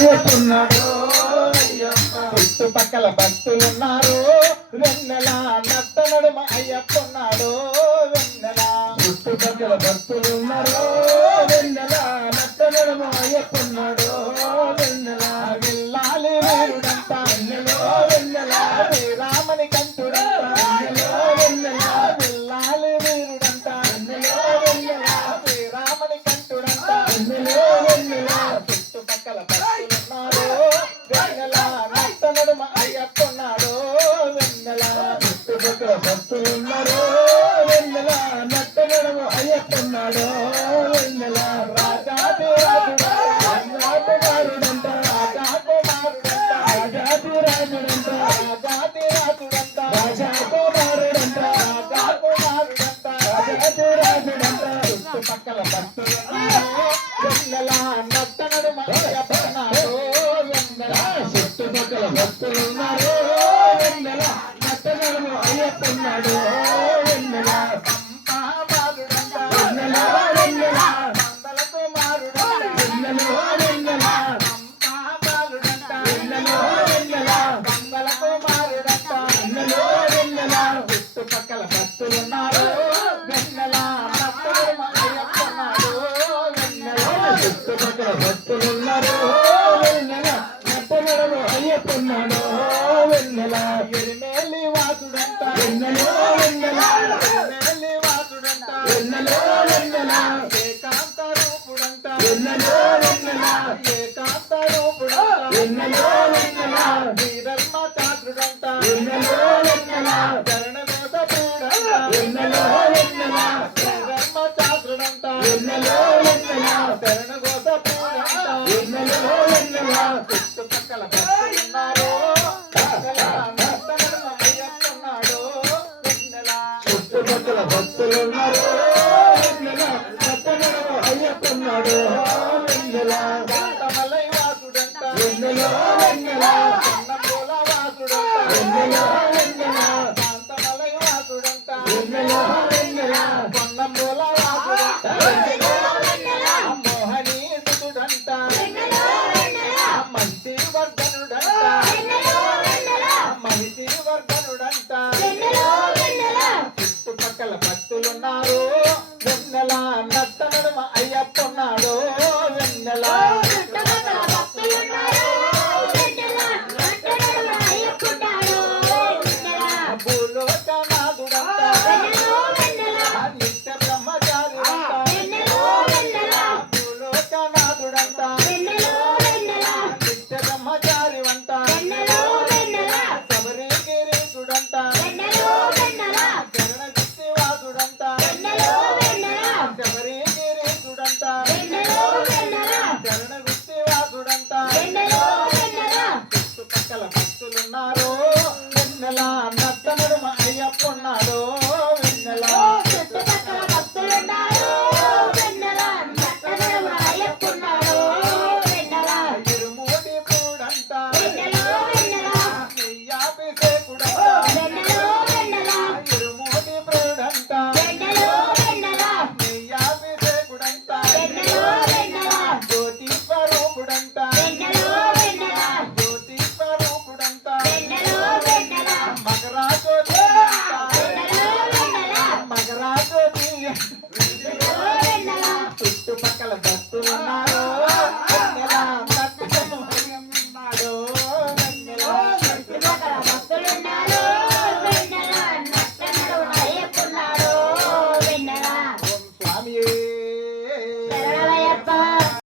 అయ్యప్పన్నాడు చుట్టుపక్కల భక్తులున్నారు వెన్నెల నట్ట నడుమ అయ్యప్పన్నాడు వెన్నెల చుట్టుపక్కల భక్తులున్నారు వెన్నెల నట్ట నడుమ అయ్యప్పన్నాడు వెన్నెల వెళ్ళాలి వీరుడంతా వెన్నెలో వెన్నెల శ్రీరామని కంటుడంతా వెన్నెలో వెన్నెల వెళ్ళాలి వీరుడంతా వెన్నెలో వెన్నెల శ్రీరామని కంటుడంతా వెన్నెలో వెన్నెల చుట్టుపక్కల భక్తులున్నారు వెన్నెల నట్ట నడుమ అయ్యప్పన్నాడు వెన్నెల చుట్టుపక్కల భక్తులున్నారు వెన్నెల నట్ట నడుమ అయ్యప్పన్నాడు వెన్నెల రాజాది రాజుడంట రాజాది రాజుడంట రాజాది రాజుడంట రాజా కుమారుడంట రాజా కుమారుడంట రాజాది రాజుడంట చుట్టుపక్కల భక్తులున్నారు వెన్నెల నట్ట నడుమ అయ్యప్పన్నాడు వెన్నెల చుట్టుపక్కల భక్తులున్నారు వెన్నెల నట్ట నడుమ అయ్యప్పన్నాడు వెన్నెల పంపామారుడంట వెన్నెల వెన్నెల మందల కుమారుడంట వెన్నెల వెన్నెల పంపామారుడంట వెన్నెల వెన్నెల మందల కుమారుడంట వెన్నెల వెన్నెల చుట్టుపక్కల భక్తులున్నారు వెన్నెల నట్ట నడుమ అయ్యప్పన్నాడు వెన్నెల చుట్టుపక్కల భక్తులున్నారు వెన్నెల నట్ట నడుమ అయ్యప్పన్నాడు వెన్నెల ఎరిమేలి వాసుడంట వెన్నెల వెన్నెల ఎరిమేలి వాసుడంట వెన్నెల వెన్నెల ఏకాంత రూపుడంట వెన్నెల వెన్నెల ఏకాంత రూపుడంట వెన్నెల వెన్నెల శ్రీధర్మ చాతుడంట వెన్నెల వెన్నెల చరణదోష పూడంట వెన్నెల వెన్నెల శ్రీధర్మ చాతుడంట వెన్నెల వెన్నెల చరణదోష పూడంట వెన్నెల వెన్నెల చుట్టుపక్కల భక్తులున్నారు చుట్టుపక్కల భక్తులున్నారు వెన్నెల నట్ట నడుమ అయ్యప్పన్నాడు వెన్నెల కాంతమలై వాసుడంట వెన్నెల వెన్నెల కన్నమూల వాసుడంట వెన్నెల వెన్నెల కాంతమలై వాసుడంట వెన్నెల